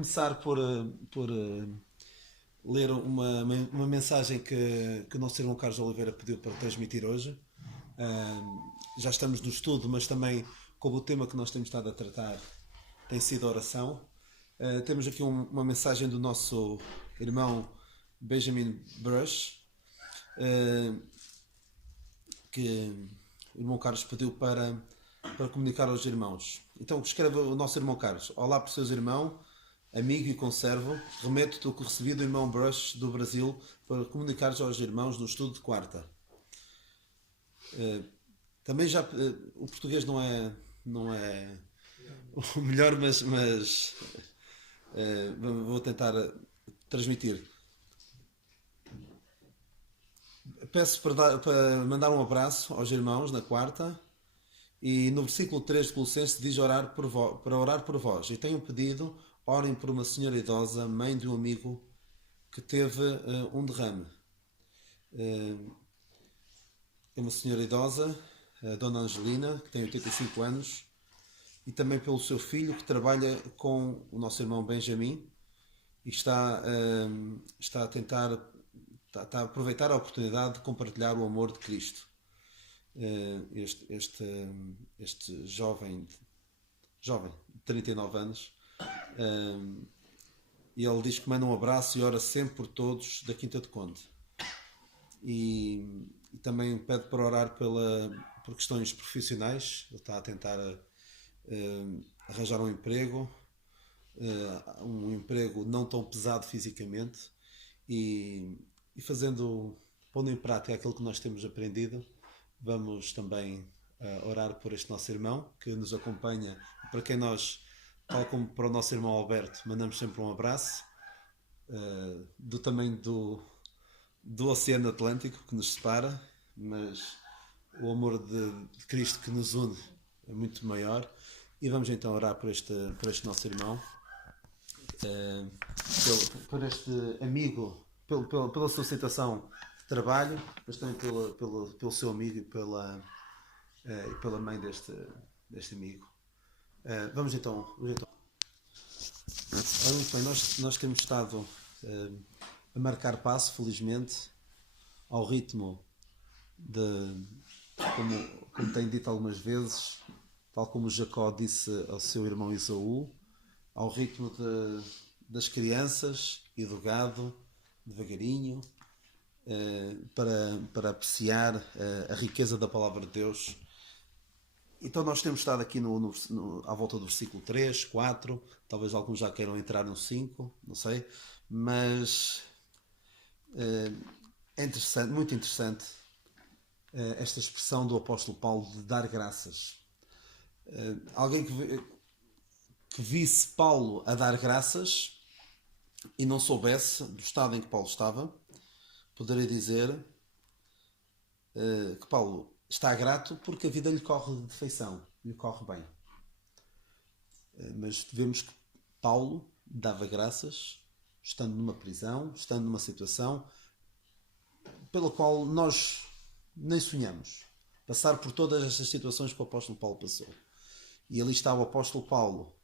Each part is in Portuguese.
começar por ler uma mensagem que o nosso irmão Carlos Oliveira pediu para transmitir hoje. Já estamos no estudo, mas também como o tema que nós temos estado a tratar tem sido a oração. Temos aqui uma mensagem do nosso irmão Benjamin Brush, que o irmão Carlos pediu para comunicar aos irmãos. Então escreve o nosso irmão Carlos: Olá, preciso irmão, amigo e conservo, remeto-te o que recebi do irmão Brush do Brasil para comunicares aos irmãos no estudo de quarta. Também já o português não é o melhor, mas vou tentar transmitir. Peço para mandar um abraço aos irmãos na quarta. E no versículo 3 de Colossenses diz para orar por vós. E tenho um pedido: orem por uma senhora idosa, mãe de um amigo que teve um derrame. É uma senhora idosa, a Dona Angelina, que tem 85 anos, e também pelo seu filho, que trabalha com o nosso irmão Benjamin e está a tentar, está a aproveitar a oportunidade de compartilhar o amor de Cristo. Este jovem de 39 anos, e ele diz que manda um abraço e ora sempre por todos da Quinta de Conde, e também pede para orar por questões profissionais. Ele está a tentar arranjar um emprego não tão pesado fisicamente, e pondo em prática aquilo que nós temos aprendido. Vamos também orar por este nosso irmão que nos acompanha, para quem nós, tal como para o nosso irmão Alberto, mandamos sempre um abraço, do tamanho do Oceano Atlântico que nos separa, mas o amor de Cristo que nos une é muito maior. E vamos então orar por este nosso irmão, por este amigo, pela sua situação de trabalho, mas também pelo seu amigo e pela mãe deste amigo. Vamos então. Muito bem, nós temos estado a marcar passo, felizmente, ao ritmo de, como tenho dito algumas vezes, tal como Jacó disse ao seu irmão Esaú, ao ritmo das crianças e do gado, devagarinho, para apreciar a riqueza da palavra de Deus. Então nós temos estado aqui à volta do versículo 3, 4, talvez alguns já queiram entrar no 5, não sei, mas é interessante, muito interessante, esta expressão do apóstolo Paulo de dar graças. Alguém que visse Paulo a dar graças e não soubesse do estado em que Paulo estava, poderia dizer que Paulo está grato porque a vida lhe corre de feição, lhe corre bem. Mas vemos que Paulo dava graças estando numa prisão, estando numa situação pela qual nós nem sonhamos. Passar por todas estas situações que o apóstolo Paulo passou. E ali está o apóstolo Paulo,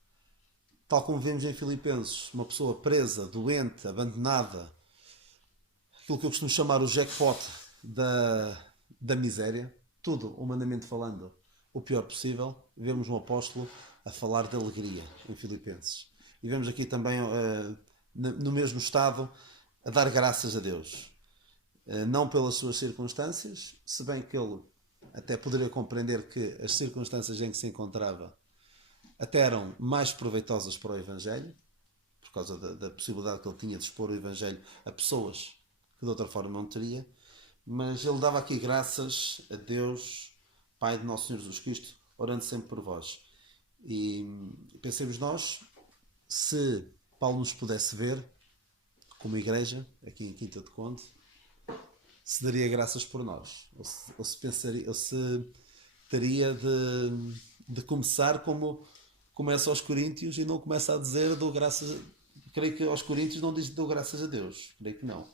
tal como vemos em Filipenses, uma pessoa presa, doente, abandonada, aquilo que eu costumo chamar o jackpot da miséria, tudo, humanamente falando, o pior possível. Vemos um apóstolo a falar de alegria em Filipenses. E vemos aqui também, no mesmo estado, a dar graças a Deus. Não pelas suas circunstâncias, se bem que ele até poderia compreender que as circunstâncias em que se encontrava até eram mais proveitosas para o Evangelho, por causa da possibilidade que ele tinha de expor o Evangelho a pessoas que de outra forma não teria. Mas ele dava aqui graças a Deus, Pai de nosso Senhor Jesus Cristo, orando sempre por vós. E pensemos nós, se Paulo nos pudesse ver como igreja, aqui em Quinta de Conde, se daria graças por nós, ou se teria de começar como começa aos Coríntios, e não começa a dizer dou graças. Creio que aos Coríntios não diz dou graças a Deus, creio que não.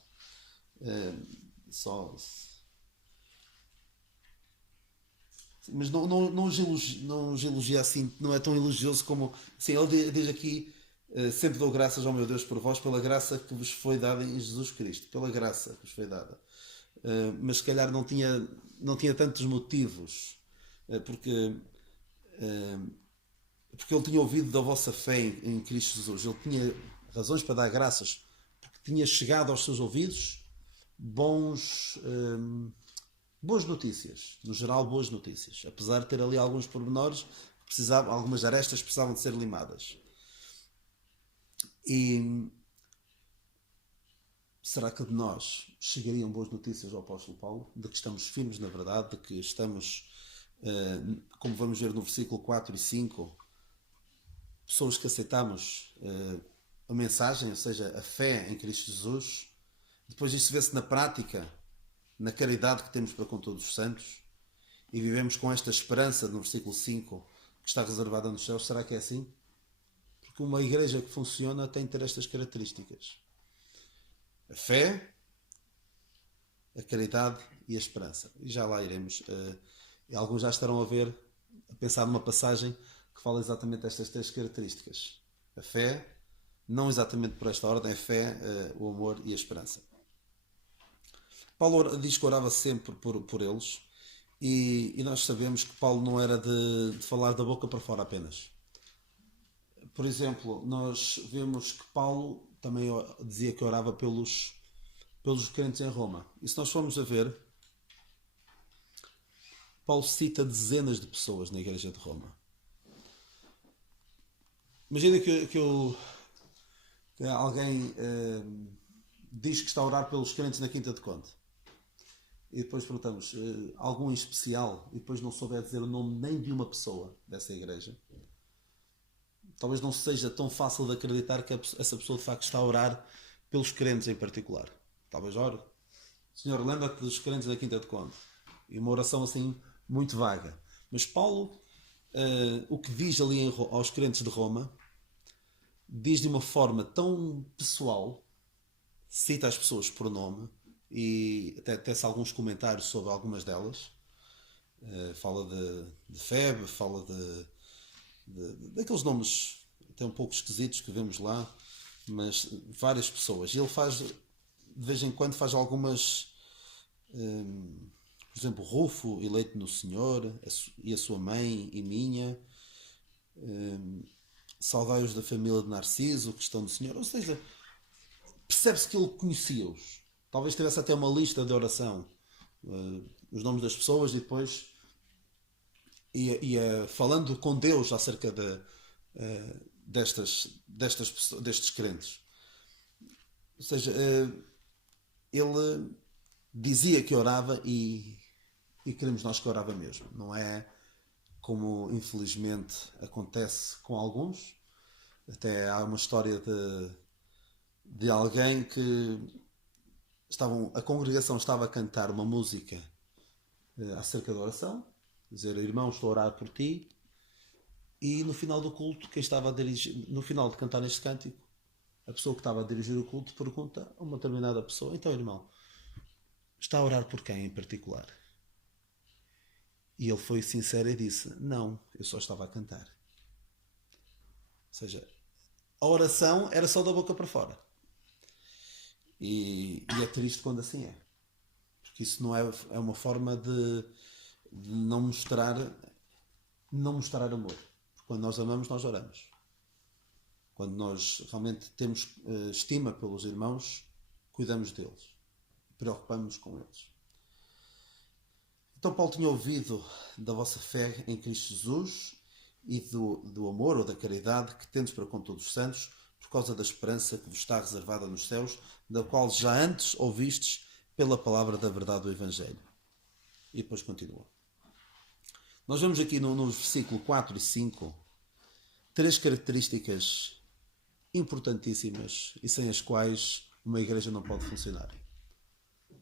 Mas não os elogia assim, não é tão elogioso como assim. Ele diz aqui Sempre dou graças ao meu Deus por vós, pela graça que vos foi dada em Jesus Cristo, pela graça que vos foi dada. Mas se calhar não tinha tantos motivos, porque, porque ele tinha ouvido da vossa fé em Cristo Jesus, ele tinha razões para dar graças, porque tinha chegado aos seus ouvidos boas notícias, no geral boas notícias, apesar de ter ali alguns pormenores que precisavam, algumas arestas precisavam de ser limadas. E será que de nós chegariam boas notícias ao apóstolo Paulo? De que estamos firmes na verdade, de que estamos, como vamos ver no versículo 4 e 5, pessoas que aceitamos a mensagem, ou seja, a fé em Cristo Jesus. Depois isto vê-se na prática, na caridade que temos para com todos os santos, e vivemos com esta esperança no versículo 5 que está reservada nos céus. Será que é assim? Porque uma igreja que funciona tem de ter estas características: a fé, a caridade e a esperança. E já lá iremos. Alguns já estarão a pensar numa passagem que fala exatamente estas três características: a fé, não exatamente por esta ordem, a fé, o amor e a esperança. Paulo diz que orava sempre por eles, e nós sabemos que Paulo não era de falar da boca para fora apenas. Por exemplo, nós vemos que Paulo também dizia que orava pelos crentes em Roma. E se nós formos a ver, Paulo cita dezenas de pessoas na igreja de Roma. Imagina que alguém diz que está a orar pelos crentes na Quinta de Conde. E depois perguntamos, algum em especial? E depois não souber dizer o nome nem de uma pessoa dessa igreja. Talvez não seja tão fácil de acreditar que essa pessoa de facto está a orar pelos crentes em particular. Talvez ore: Senhor, lembra-te dos crentes da Quinta de Conde. E uma oração assim muito vaga. Mas Paulo, o que diz ali aos crentes de Roma, diz de uma forma tão pessoal, cita as pessoas por nome e até tece alguns comentários sobre algumas delas. Fala de Febe, fala daqueles nomes até um pouco esquisitos que vemos lá, mas várias pessoas. E ele faz, de vez em quando, faz algumas, por exemplo, Rufo, eleito no Senhor, e a sua mãe e minha, saudai-os da família de Narciso, que estão no Senhor. Ou seja, percebe-se que ele conhecia-os. Talvez tivesse até uma lista de oração, os nomes das pessoas, e depois ia falando com Deus acerca destes crentes. Ou seja, ele dizia que orava, e queremos nós que orava mesmo. Não é como infelizmente acontece com alguns. Até há uma história de alguém que a congregação estava a cantar uma música acerca da oração, dizer: irmão, estou a orar por ti. E no final do culto, quem estava a dirigir, no final de cantar este cântico, a pessoa que estava a dirigir o culto pergunta a uma determinada pessoa: então, irmão, está a orar por quem em particular? E ele foi sincero e disse: não, eu só estava a cantar. Ou seja, a oração era só da boca para fora. E é triste quando assim é. Porque isso não é uma forma de não mostrar amor. Porque quando nós amamos, nós oramos. Quando nós realmente temos estima pelos irmãos, cuidamos deles, preocupamos-nos com eles. Então Paulo tinha ouvido da vossa fé em Cristo Jesus e do amor ou da caridade que tendes para com todos os santos, por causa da esperança que vos está reservada nos céus, da qual já antes ouvistes pela palavra da verdade do Evangelho. E depois continua. Nós vemos aqui nos versículos 4 e 5 três características importantíssimas e sem as quais uma igreja não pode funcionar.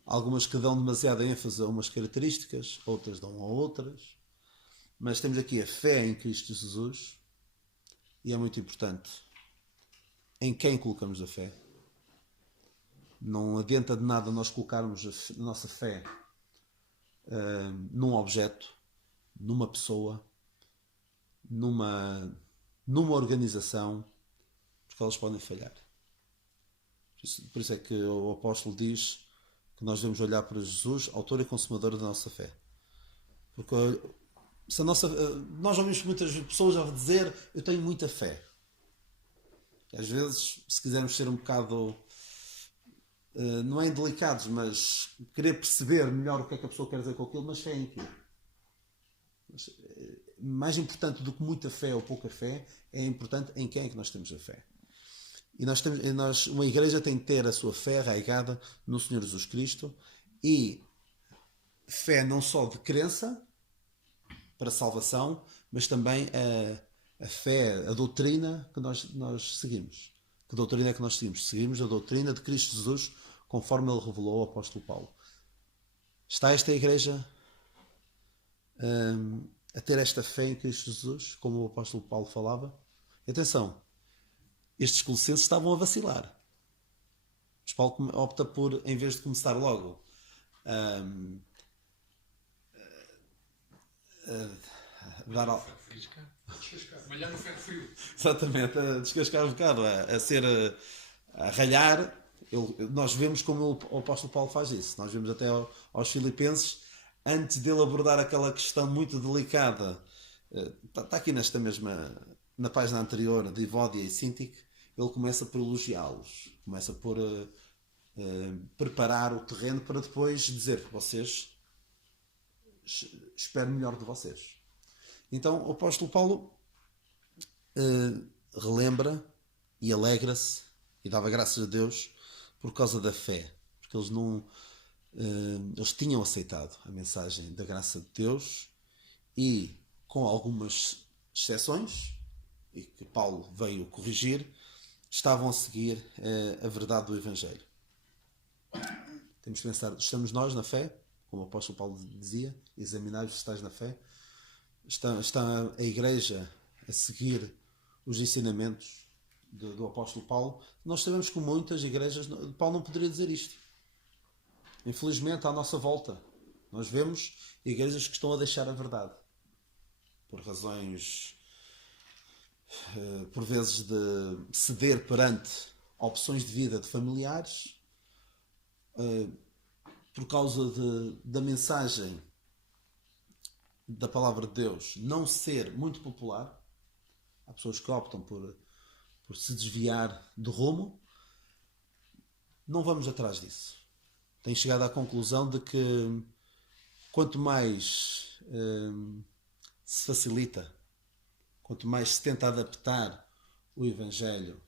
Algumas que dão demasiada ênfase a umas características, outras dão a outras. Mas temos aqui a fé em Cristo Jesus, e é muito importante em quem colocamos a fé. Não adianta de nada nós colocarmos a nossa fé num objeto, numa pessoa, numa organização, porque porque elas podem falhar. Por isso é que o apóstolo diz que nós devemos olhar para Jesus, autor e consumador da nossa fé. Porque se nós ouvimos muitas pessoas a dizer eu tenho muita fé. Às vezes, se quisermos ser um bocado, não é indelicados, mas querer perceber melhor o que é que a pessoa quer dizer com aquilo, mas fé em quê? Mais importante do que muita fé ou pouca fé, é importante em quem é que nós temos a fé. E uma igreja tem que ter a sua fé arraigada no Senhor Jesus Cristo, e fé não só de crença para salvação, mas também a fé, a doutrina que nós seguimos. Que doutrina é que nós seguimos? Seguimos a doutrina de Cristo Jesus, conforme ele revelou ao apóstolo Paulo. Está esta igreja a ter esta fé em Cristo Jesus, como o apóstolo Paulo falava? E atenção, estes colossenses estavam a vacilar. Mas Paulo opta por, em vez de começar logo dar ao... Malhar no ferro frio. Exatamente, a descascar um bocado, a ralhar. Nós vemos como o apóstolo Paulo faz isso. Nós vemos até aos Filipenses, antes dele abordar aquela questão muito delicada, está aqui nesta mesma, na página anterior, de Evódia e Síntique, ele começa por elogiá-los, começa por preparar o terreno para depois dizer que vocês, espero melhor de vocês. Então o apóstolo Paulo relembra e alegra-se e dava graças a Deus por causa da fé, porque eles tinham aceitado a mensagem da graça de Deus, e com algumas exceções, e que Paulo veio corrigir, estavam a seguir a verdade do Evangelho. Temos que pensar, estamos nós na fé, como o apóstolo Paulo dizia, examinar-vos se estáis na fé. Está a igreja a seguir os ensinamentos do apóstolo Paulo? Nós sabemos que muitas igrejas, Paulo não poderia dizer isto. Infelizmente, à nossa volta, nós vemos igrejas que estão a deixar a verdade. Por razões, por vezes, de ceder perante opções de vida de familiares, por causa da mensagem da palavra de Deus não ser muito popular. Há pessoas que optam por se desviar do rumo. Não vamos atrás disso. Tenho chegado à conclusão de que quanto mais se facilita, quanto mais se tenta adaptar o Evangelho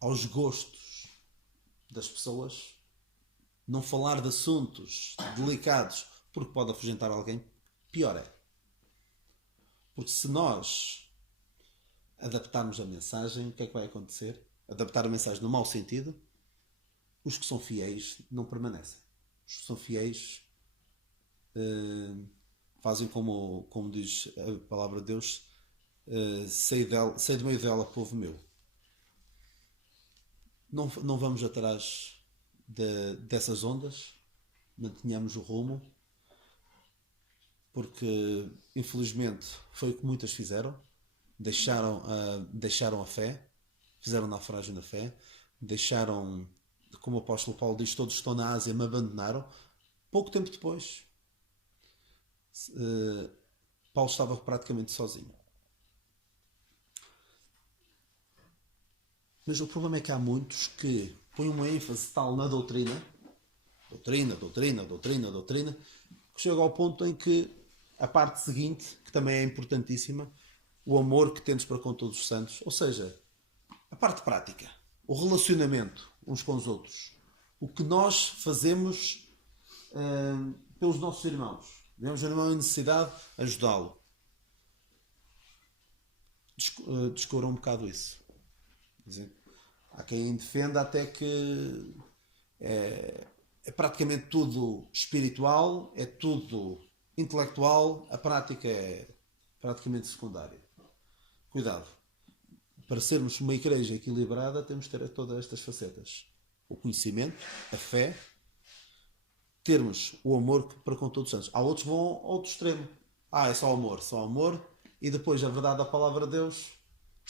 aos gostos das pessoas, não falar de assuntos delicados porque pode afugentar alguém, pior é. Porque se nós adaptarmos a mensagem, o que é que vai acontecer? Adaptar a mensagem no mau sentido, os que são fiéis não permanecem. Os que são fiéis fazem como diz a palavra de Deus, sei do meio dela, povo meu. Não vamos atrás dessas ondas, mantenhamos o rumo, porque infelizmente foi o que muitas fizeram. Deixaram a fé, fizeram naufrágio na fé, deixaram, como o apóstolo Paulo diz, todos estão na Ásia, me abandonaram. Pouco tempo depois, Paulo estava praticamente sozinho. Mas o problema é que há muitos que põem uma ênfase tal na doutrina, que chega ao ponto em que a parte seguinte, que também é importantíssima, o amor que temos para com todos os santos, ou seja, a parte prática, o relacionamento uns com os outros, o que nós fazemos pelos nossos irmãos. Vemos um irmão em necessidade, ajudá-lo. Descura um bocado isso. Há quem defenda até que é praticamente tudo espiritual, é tudo intelectual, a prática é praticamente secundária. Cuidado. Para sermos uma igreja equilibrada, temos de ter todas estas facetas. O conhecimento, a fé, termos o amor para com todos os santos. Há outros que vão ao outro extremo. É só amor, e depois a verdade da palavra de Deus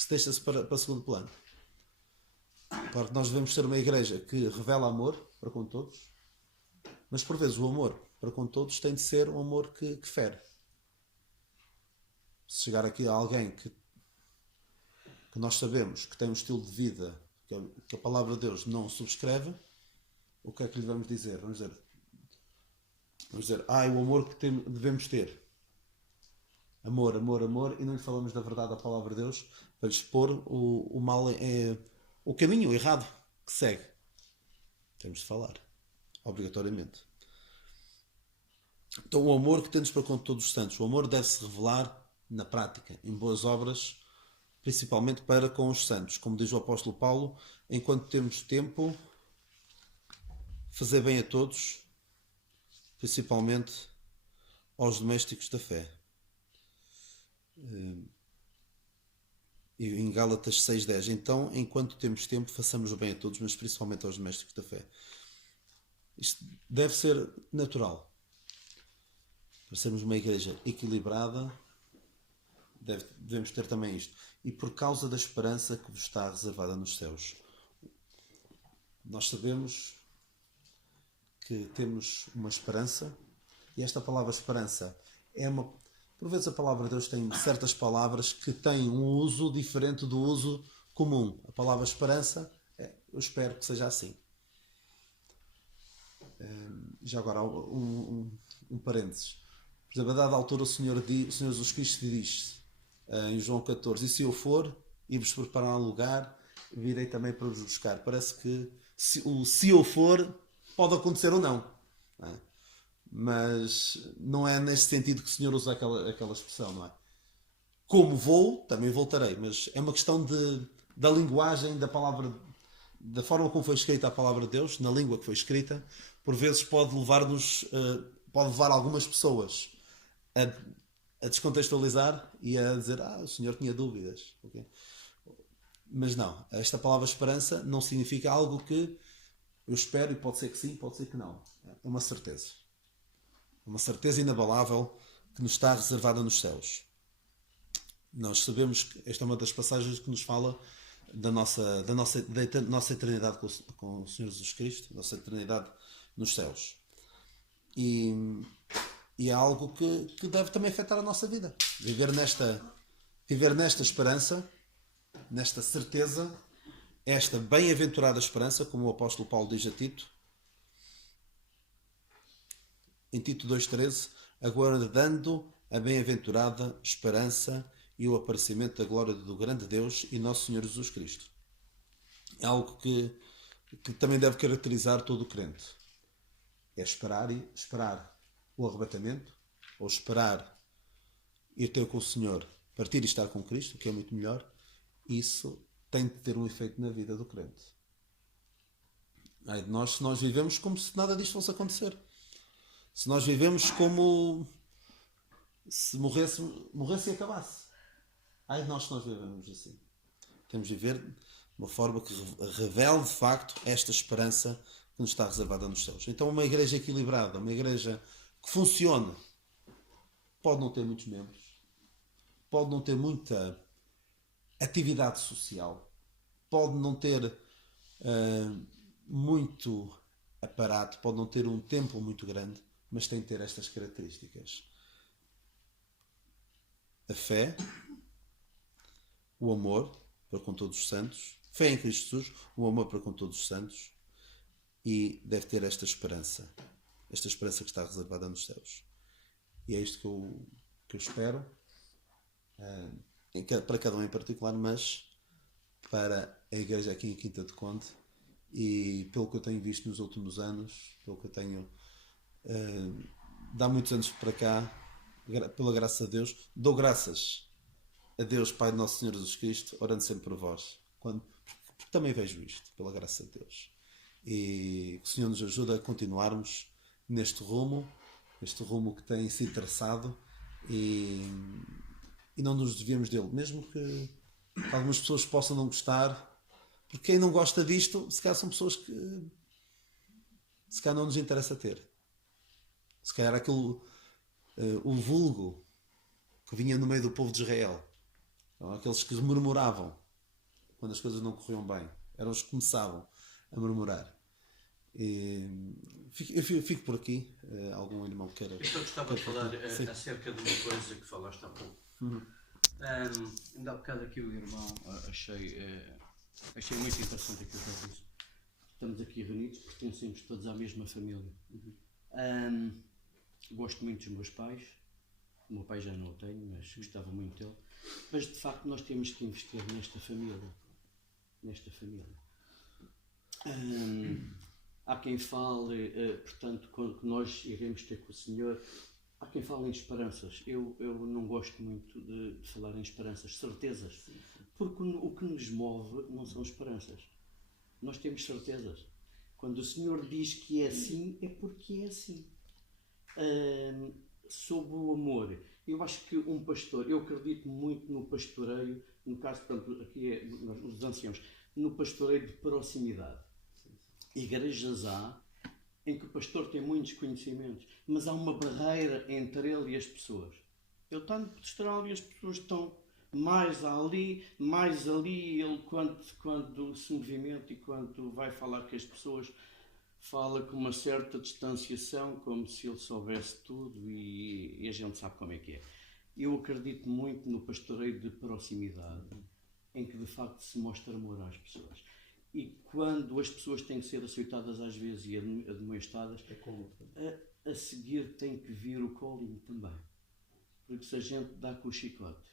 se deixa-se para segundo plano. Claro que nós devemos ser uma igreja que revela amor para com todos, mas por vezes o amor para com todos tem de ser um amor que fere. Se chegar aqui a alguém que nós sabemos que tem um estilo de vida que a palavra de Deus não subscreve, o que é que lhe vamos dizer? Vamos dizer, o amor que devemos ter. Amor, amor, amor, e não lhe falamos da verdade da palavra de Deus para lhe expor o mal, o caminho errado que segue. Temos de falar, obrigatoriamente. Então, o amor que temos para com todos os santos, o amor deve-se revelar na prática, em boas obras, principalmente para com os santos. Como diz o apóstolo Paulo, enquanto temos tempo, fazer bem a todos, principalmente aos domésticos da fé. E em Gálatas 6:10, então, enquanto temos tempo, façamos o bem a todos, mas principalmente aos domésticos da fé. Isto deve ser natural. Para sermos uma igreja equilibrada, devemos ter também isto. E por causa da esperança que vos está reservada nos céus. Nós sabemos que temos uma esperança, e esta palavra esperança é uma... Por vezes a palavra de Deus tem certas palavras que têm um uso diferente do uso comum. A palavra esperança, eu espero que seja assim. Já agora, um parênteses. Por exemplo, a dada altura o Senhor Jesus Cristo diz em João 14, e se eu for e vos preparar um lugar, virei também para vos buscar. Parece que se eu for, pode acontecer ou não. Não é? Mas não é nesse sentido que o Senhor usa aquela expressão, não é? Como vou, também voltarei, mas é uma questão da linguagem da palavra, da forma como foi escrita a palavra de Deus, na língua que foi escrita, por vezes pode levar algumas pessoas a descontextualizar e a dizer, o Senhor tinha dúvidas. Okay? Mas não, esta palavra esperança não significa algo que eu espero e pode ser que sim, pode ser que não. É uma certeza. Uma certeza inabalável que nos está reservada nos céus. Nós sabemos que esta é uma das passagens que nos fala da nossa eternidade com o Senhor Jesus Cristo, nossa eternidade nos céus. E é algo que deve também afetar a nossa vida. Viver nesta esperança, nesta certeza, esta bem-aventurada esperança, como o apóstolo Paulo diz a Tito, em Tito 2,13, aguardando a bem-aventurada esperança e o aparecimento da glória do grande Deus e nosso Senhor Jesus Cristo. É algo que também deve caracterizar todo o crente. É esperar o arrebatamento, ou esperar ir ter com o Senhor, partir e estar com Cristo, o que é muito melhor. Isso tem de ter um efeito na vida do crente. Se nós vivemos como se nada disto fosse acontecer. Se nós vivemos como se morresse e acabasse. Ai de nós se nós vivemos assim. Temos de viver de uma forma que revele de facto esta esperança que nos está reservada nos céus. Então uma igreja equilibrada, uma igreja que funcione, pode não ter muitos membros, pode não ter muita atividade social, pode não ter muito aparato, pode não ter um templo muito grande, mas tem de ter estas características: a fé, o amor para com todos os santos, fé em Cristo Jesus, o amor para com todos os santos, e deve ter esta esperança que está reservada nos céus. E é isto que eu espero, para cada um em particular, mas para a igreja aqui em Quinta de Conde, e pelo que eu tenho visto nos últimos anos, pelo que eu tenho de há muitos anos para cá, pela graça de Deus, dou graças a Deus, Pai de Nosso Senhor Jesus Cristo, orando sempre por vós, porque também vejo isto, pela graça de Deus. E que o Senhor nos ajude a continuarmos neste rumo que tem sido traçado, e não nos desviemos dele, mesmo que algumas pessoas possam não gostar, porque quem não gosta disto, se calhar são pessoas que se calhar não nos interessa ter. Se calhar aquilo, o vulgo que vinha no meio do povo de Israel, Eram aqueles que murmuravam quando as coisas não corriam bem. Eram os que começavam a murmurar. Eu fico por aqui. Algum irmão queira. Eu gostava de falar acerca de uma coisa que falaste há pouco. Ainda há bocado aqui o irmão achei muito interessante aquilo que ele disse. Estamos aqui reunidos, pertencemos todos à mesma família. Gosto muito dos meus pais. O meu pai já não o tenho, mas gostava muito dele. Mas de facto nós temos que investir nesta família. Há quem fale, portanto, que nós iremos ter com o Senhor. Há quem fale em esperanças. Eu não gosto muito de falar em esperanças, certezas. Porque o que nos move não são esperanças. Nós temos certezas. Quando o Senhor diz que é assim, é porque é assim. Sobre o amor, eu acho que um pastor, eu acredito muito no pastoreio, no caso, portanto, aqui é os anciãos, no pastoreio de proximidade. Igrejas há em que o pastor tem muitos conhecimentos, mas há uma barreira entre ele e as pessoas. Ele está no pastoral e as pessoas estão mais ali, ele quando se movimenta e quando vai falar com as pessoas, fala com uma certa distanciação, como se ele soubesse tudo e a gente sabe como é que é. Eu acredito muito no pastoreio de proximidade, em que de facto se mostra amor às pessoas. E quando as pessoas têm que ser açoitadas às vezes e admoestadas, a seguir tem que vir o colinho também. Porque se a gente dá com o chicote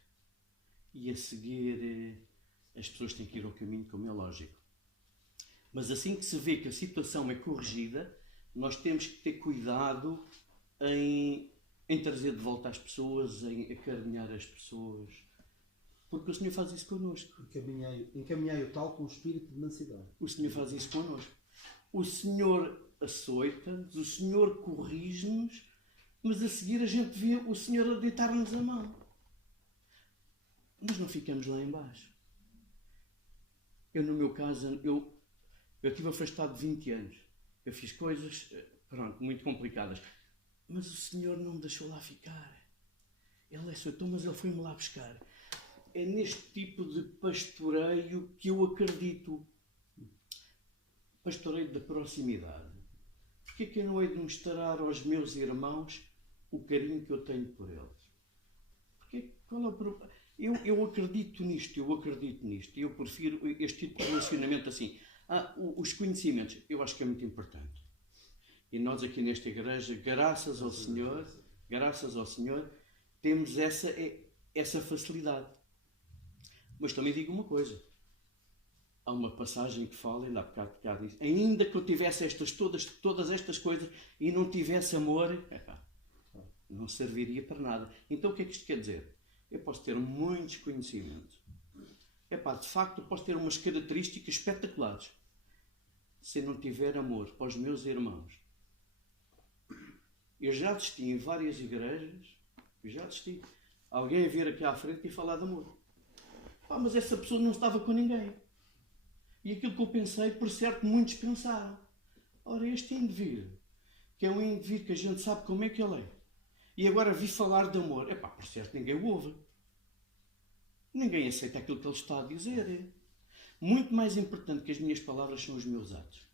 e a seguir as pessoas têm que ir ao caminho, como é lógico. Mas assim que se vê que a situação é corrigida, nós temos que ter cuidado em trazer de volta as pessoas, em acarinhar as pessoas, porque o Senhor faz isso connosco. Encaminhai o tal com o espírito de mansidão. O Senhor faz isso connosco. O Senhor açoita-nos, o Senhor corrige-nos, mas a seguir a gente vê o Senhor a deitar-nos a mão. Nós não ficamos lá em baixo. Eu, no meu caso, eu estive afastado 20 anos. Eu fiz coisas, muito complicadas. Mas o Senhor não me deixou lá ficar. Ele aceitou, mas Ele foi-me lá buscar. É neste tipo de pastoreio que eu acredito. Pastoreio da proximidade. Porque é que eu não hei de mostrar aos meus irmãos o carinho que eu tenho por eles? Porque qual é o problema? Eu acredito nisto. Eu prefiro este tipo de relacionamento assim. Os conhecimentos, eu acho que é muito importante. E nós aqui nesta igreja, graças ao Senhor, temos essa facilidade. Mas também digo uma coisa. Há uma passagem que fala, ainda há bocado diz, ainda que eu tivesse todas estas coisas e não tivesse amor, não serviria para nada. Então o que é que isto quer dizer? Eu posso ter muitos conhecimentos. De facto, eu posso ter umas características espetaculares. Se eu não tiver amor para os meus irmãos. Eu já assisti em várias igrejas, alguém a vir aqui à frente e falar de amor. Mas essa pessoa não estava com ninguém. E aquilo que eu pensei, por certo, muitos pensaram. Ora, este indivíduo, que é um indivíduo que a gente sabe como é que ele é, e agora vi falar de amor, por certo, ninguém o ouve. Ninguém aceita aquilo que ele está a dizer. Muito mais importante que as minhas palavras são os meus atos.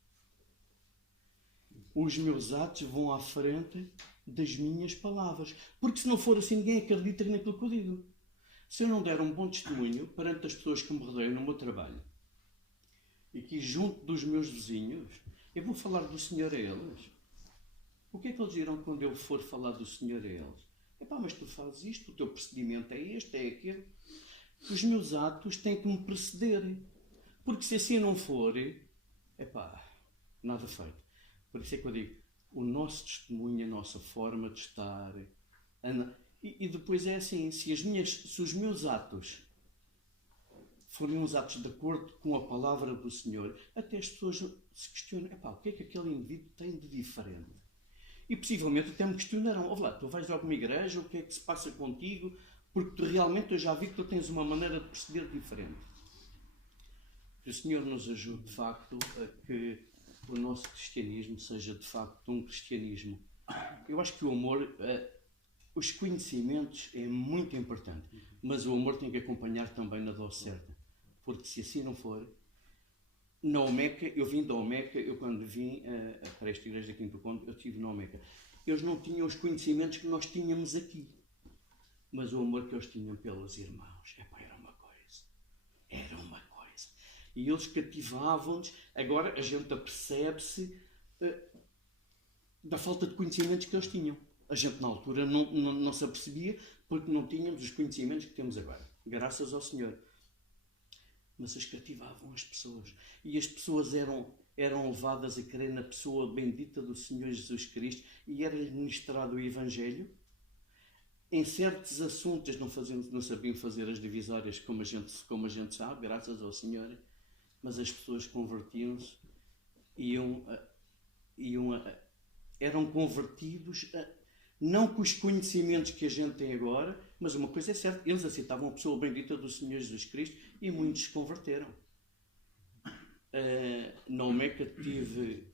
Os meus atos vão à frente das minhas palavras. Porque se não for assim, ninguém acredita naquilo que eu digo. Se eu não der um bom testemunho perante as pessoas que me rodeiam no meu trabalho, e que junto dos meus vizinhos, eu vou falar do Senhor a eles. O que é que eles dirão quando eu for falar do Senhor a eles? Mas tu fazes isto, o teu procedimento é este, é aquele. Os meus atos têm que me preceder. Porque se assim não for, nada feito. Por isso é que eu digo, o nosso testemunho, a nossa forma de estar. E depois é assim, se os meus atos forem uns atos de acordo com a palavra do Senhor, até as pessoas se questionam, o que é que aquele indivíduo tem de diferente? E possivelmente até me questionarão, tu vais a alguma igreja, o que é que se passa contigo? Porque eu já vi que tu tens uma maneira de proceder diferente. Que o Senhor nos ajude, de facto, a que o nosso cristianismo seja, de facto, um cristianismo. Eu acho que o amor os conhecimentos é muito importante, mas o amor tem que acompanhar também na dose certa, porque se assim não for, na Omeca, eu vim da Omeca, eu quando vim para esta igreja de Quinto Conde, eu estive na Omeca. Eles não tinham os conhecimentos que nós tínhamos aqui, mas o amor que eles tinham pelos irmãos, era uma coisa, era uma coisa. E eles cativavam-nos. Agora a gente apercebe-se da falta de conhecimentos que eles tinham. A gente na altura não se apercebia porque não tínhamos os conhecimentos que temos agora, graças ao Senhor. Mas eles cativavam as pessoas. E as pessoas eram levadas a crer na pessoa bendita do Senhor Jesus Cristo e era-lhe ministrado o Evangelho. Em certos assuntos não sabiam fazer as divisórias como a gente sabe, graças ao Senhor. Mas as pessoas convertiam-se, eram convertidos, não com os conhecimentos que a gente tem agora, mas uma coisa é certa, eles aceitavam a pessoa bendita do Senhor Jesus Cristo e muitos se converteram. Na Omeca tive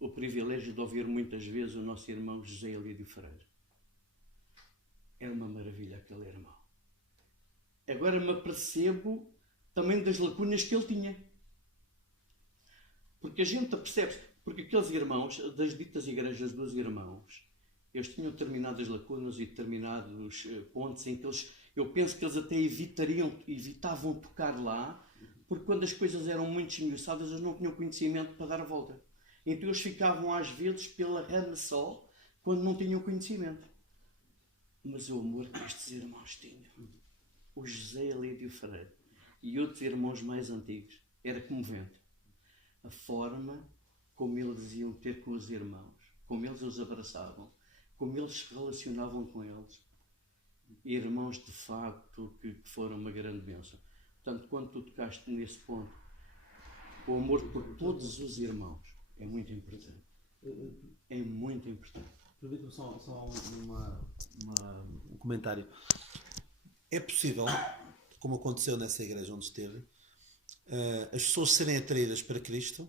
o privilégio de ouvir muitas vezes o nosso irmão José Elídio Freire. Era uma maravilha aquele irmão. Agora me apercebo também das lacunas que ele tinha. Porque a gente percebe, porque aqueles irmãos, das ditas igrejas dos irmãos, eles tinham determinadas lacunas e determinados pontos em que eu penso que eles até evitavam tocar lá, porque quando as coisas eram muito esmiuçadas, eles não tinham conhecimento para dar a volta. Então eles ficavam às vezes pela rama só, quando não tinham conhecimento. Mas o amor que estes irmãos tinham, o José Elídio Freire e outros irmãos mais antigos, era comovente. A forma como eles iam ter com os irmãos, como eles os abraçavam, como eles se relacionavam com eles. Irmãos de facto que foram uma grande bênção. Portanto, quando tu tocaste nesse ponto, o amor por todos os irmãos é muito importante. É muito importante. Permite-me só um comentário. É possível, como aconteceu nessa igreja onde esteve, as pessoas serem atraídas para Cristo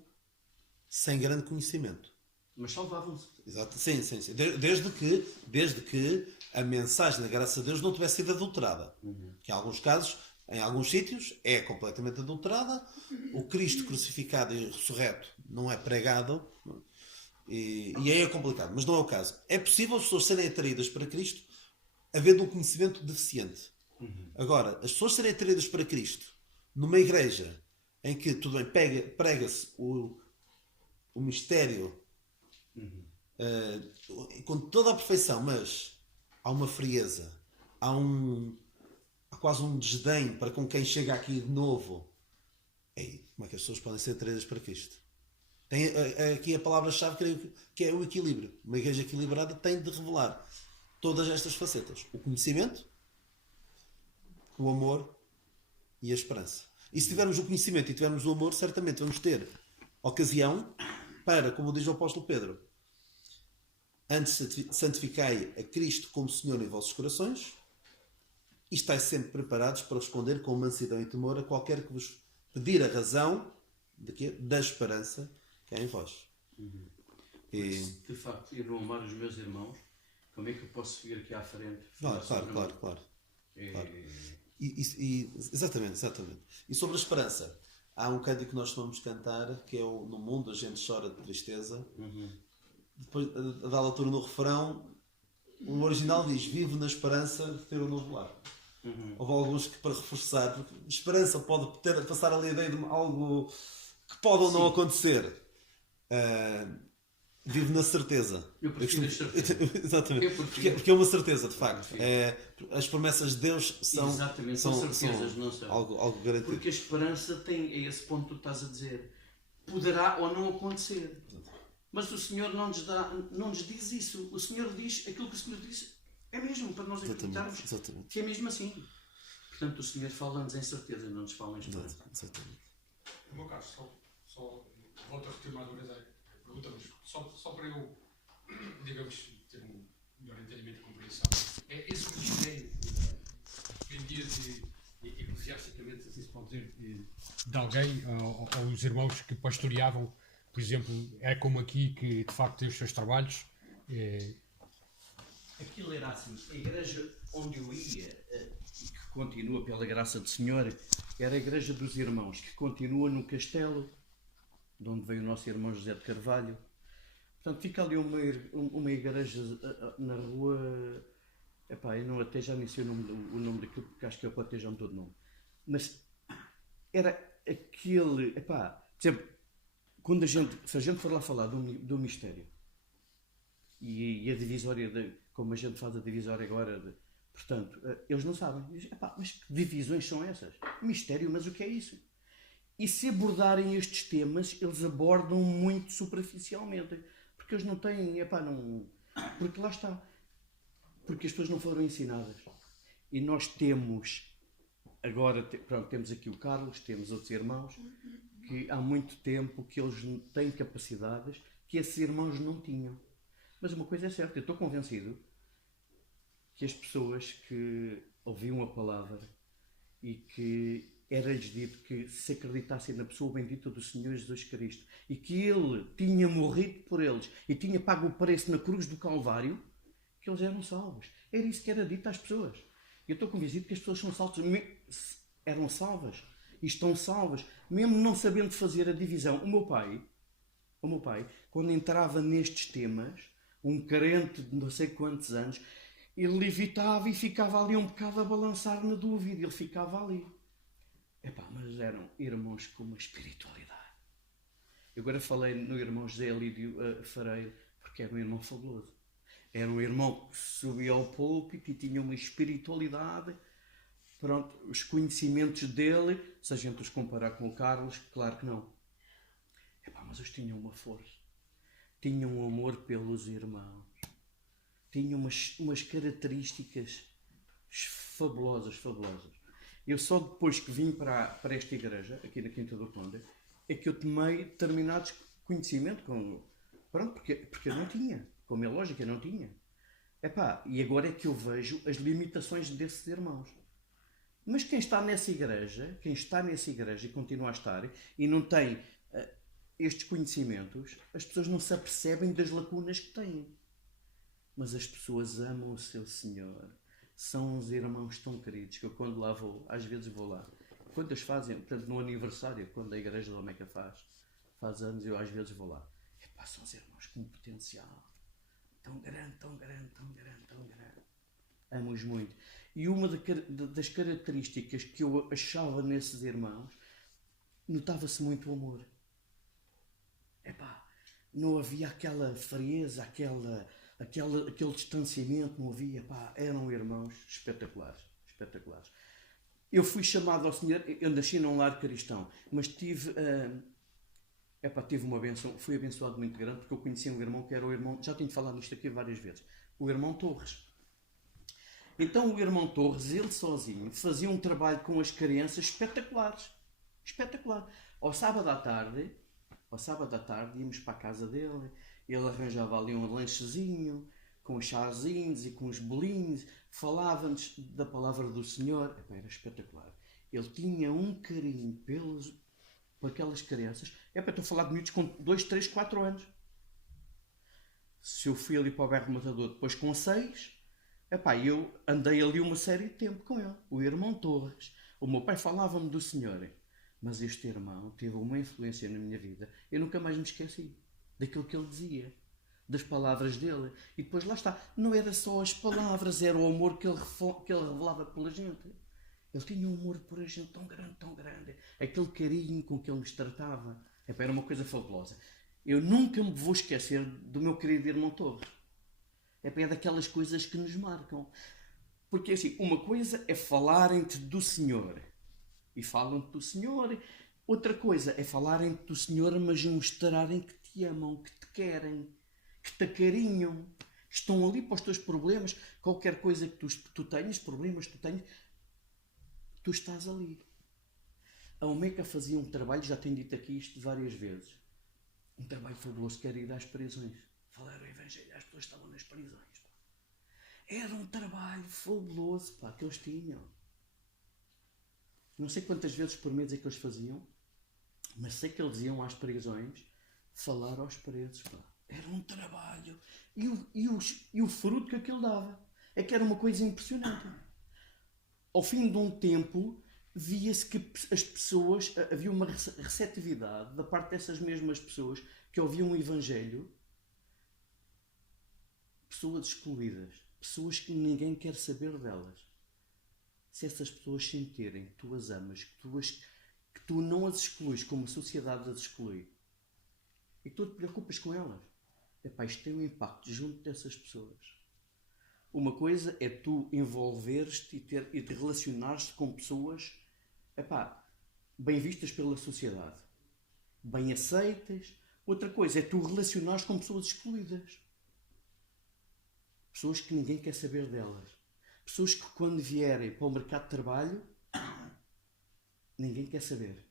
sem grande conhecimento. Mas salvavam-se. Exato. Sim. Desde que a mensagem da graça de Deus não tivesse sido adulterada. Que em alguns casos, em alguns sítios, é completamente adulterada. O Cristo crucificado e ressurreto não é pregado. E aí é complicado, mas não é o caso. É possível as pessoas serem atraídas para Cristo havendo um conhecimento deficiente. Agora, as pessoas serem atraídas para Cristo numa igreja em que, tudo bem, prega-se o mistério com toda a perfeição, mas há uma frieza, há quase um desdém para com quem chega aqui de novo. Como é que as pessoas podem ser atraídas para Cristo? Tem aqui a palavra-chave que é o equilíbrio. Uma igreja equilibrada tem de revelar todas estas facetas. O conhecimento, o amor e a esperança. E se tivermos o conhecimento e tivermos o amor, certamente vamos ter ocasião para, como diz o apóstolo Pedro, antes santificai a Cristo como Senhor em vossos corações e estáis sempre preparados para responder com mansidão e temor a qualquer que vos pedir a razão da esperança que há em vós. De facto, eu não amar os meus irmãos, como é que eu posso vir aqui à frente? Claro. Exatamente. E sobre a esperança, há um cântico que nós vamos cantar que é o No Mundo a Gente Chora de Tristeza. Depois, a dada altura no refrão, o original diz: vivo na esperança de ter um novo lar. Houve alguns que, para reforçar, porque esperança pode passar ali a ideia de algo que pode ou não acontecer. Vivo na certeza. Eu prefiro a certeza. Exatamente. Porque é uma certeza, de facto. As promessas de Deus são certezas, não são algo garantido. Porque a esperança tem, a esse ponto que tu estás a dizer, poderá ou não acontecer. Mas o Senhor não nos diz isso. O Senhor diz aquilo que o Senhor diz é mesmo para nós acreditarmos que é mesmo assim. Portanto, o Senhor fala-nos em certeza, não nos fala em esperança. Exatamente. No meu caso, só volto a repetir mais uma vez a pergunta, mas só para eu, digamos, ter um melhor entendimento e compreensão. É esse mistério que vendia eclesiasticamente, assim se pode dizer, de alguém, ou os irmãos que pastoreavam, por exemplo, é como aqui que de facto tem os seus trabalhos, aquilo era assim, a igreja onde eu ia, e que continua pela graça do Senhor, era a igreja dos irmãos, que continua no castelo, de onde veio o nosso irmão José de Carvalho. Portanto, fica ali uma igreja na rua. Epá, eu não, até já nem sei o nome daquilo, porque acho que eu até já não estou de nome. Mas era aquele. Epá, por exemplo, quando se a gente for lá falar do mistério e a divisória, como a gente faz a divisória agora, portanto, eles não sabem. Dizem, epá, mas que divisões são essas? Mistério, mas o que é isso? E se abordarem estes temas, eles abordam muito superficialmente. Porque eles não têm, epá, não. Porque lá está. Porque as pessoas não foram ensinadas. E nós temos, agora, pronto, temos aqui o Carlos, temos outros irmãos, que há muito tempo que eles têm capacidades que esses irmãos não tinham. Mas uma coisa é certa, eu estou convencido que as pessoas que ouviam a palavra e que era-lhes dito que se acreditassem na pessoa bendita do Senhor Jesus Cristo e que Ele tinha morrido por eles e tinha pago o preço na cruz do Calvário, que eles eram salvos. Era isso que era dito às pessoas. Eu estou convencido que as pessoas são salvas, eram salvas e estão salvas, mesmo não sabendo fazer a divisão. O meu pai, quando entrava nestes temas, um crente de não sei quantos anos, ele levitava e ficava ali um bocado a balançar na dúvida. Ele ficava ali. Epá, mas eram irmãos com uma espiritualidade. Eu agora falei no irmão José Lídio Fareiro, porque era um irmão fabuloso. Era um irmão que subia ao púlpito e tinha uma espiritualidade. Pronto, os conhecimentos dele, se a gente os comparar com o Carlos, claro que não. Epá, mas eles tinham uma força. Tinham um amor pelos irmãos. Tinham umas características fabulosas. Eu só depois que vim para esta igreja, aqui na Quinta do Conde, é que eu tomei determinados conhecimentos. Pronto, porque eu não tinha. Como é lógico, eu não tinha. Epá, e agora é que eu vejo as limitações desses irmãos. Mas quem está nessa igreja e continua a estar, e não tem estes conhecimentos, as pessoas não se apercebem das lacunas que têm. Mas as pessoas amam o seu Senhor. São uns irmãos tão queridos que eu quando lá vou, às vezes vou lá. Quando eles fazem, portanto no aniversário, quando a igreja da Omeca faz anos, eu às vezes vou lá. Epá, são os irmãos com um potencial tão grande. Amo-os muito. E uma das características que eu achava nesses irmãos, notava-se muito o amor. Epá, não havia aquela frieza, aquele distanciamento, não havia. Epá, eram irmãos espetaculares. Eu fui chamado ao Senhor, eu nasci num lar cristão, mas tive uma benção, fui abençoado muito grande, porque eu conheci um irmão que era o irmão, já tenho falado nisto aqui várias vezes, o irmão Torres. Então o irmão Torres, ele sozinho, fazia um trabalho com as crianças espetacular. Ao sábado à tarde, íamos para a casa dele, ele arranjava ali um lanchezinho, com os chazinhos e com os bolinhos, falava-nos da palavra do Senhor. Epá, era espetacular. Ele tinha um carinho por aquelas crianças. Epá, estou a falar de miúdos com 2, 3, 4 anos. Se eu fui ali para o Berro Matador depois com 6, epá, eu andei ali uma série de tempo com ele. O irmão Torres. O meu pai falava-me do Senhor. Mas este irmão teve uma influência na minha vida. Eu nunca mais me esqueci daquilo que ele dizia, das palavras dele. E depois lá está. Não era só as palavras, era o amor que ele revelava pela gente. Ele tinha um amor por a gente tão grande. Aquele carinho com que ele nos tratava. Epá, era uma coisa fabulosa. Eu nunca me vou esquecer do meu querido irmão Torres. Epá, é daquelas coisas que nos marcam. Porque assim, uma coisa é falarem-te do Senhor. E falam-te do Senhor. Outra coisa é falarem-te do Senhor, mas mostrarem que te amam, que te querem, que te acarinham, que estão ali para os teus problemas. Qualquer coisa que tu tenhas, problemas que tu tenhas, tu estás ali. A Omeca fazia um trabalho, já tenho dito aqui isto várias vezes, um trabalho fabuloso, que era ir às prisões, falar o Evangelho às pessoas que estavam nas prisões. Pá. Era um trabalho fabuloso, pá, que eles tinham. Não sei quantas vezes por mês é que eles faziam, mas sei que eles iam às prisões falar aos presos. Pá. Era um trabalho. E o fruto que aquilo dava. É que era uma coisa impressionante. Ao fim de um tempo, via-se que as pessoas, havia uma receptividade da parte dessas mesmas pessoas que ouviam o Evangelho, pessoas excluídas, pessoas que ninguém quer saber delas. Se essas pessoas sentirem que tu as amas, que tu não as excluís como a sociedade as exclui, e que tu te preocupas com elas, epá, isto tem um impacto junto dessas pessoas. Uma coisa é tu envolveres-te e te relacionares-te com pessoas, epá, bem vistas pela sociedade, bem aceitas. Outra coisa é tu relacionares com pessoas excluídas. Pessoas que ninguém quer saber delas. Pessoas que quando vierem para o mercado de trabalho, ninguém quer saber.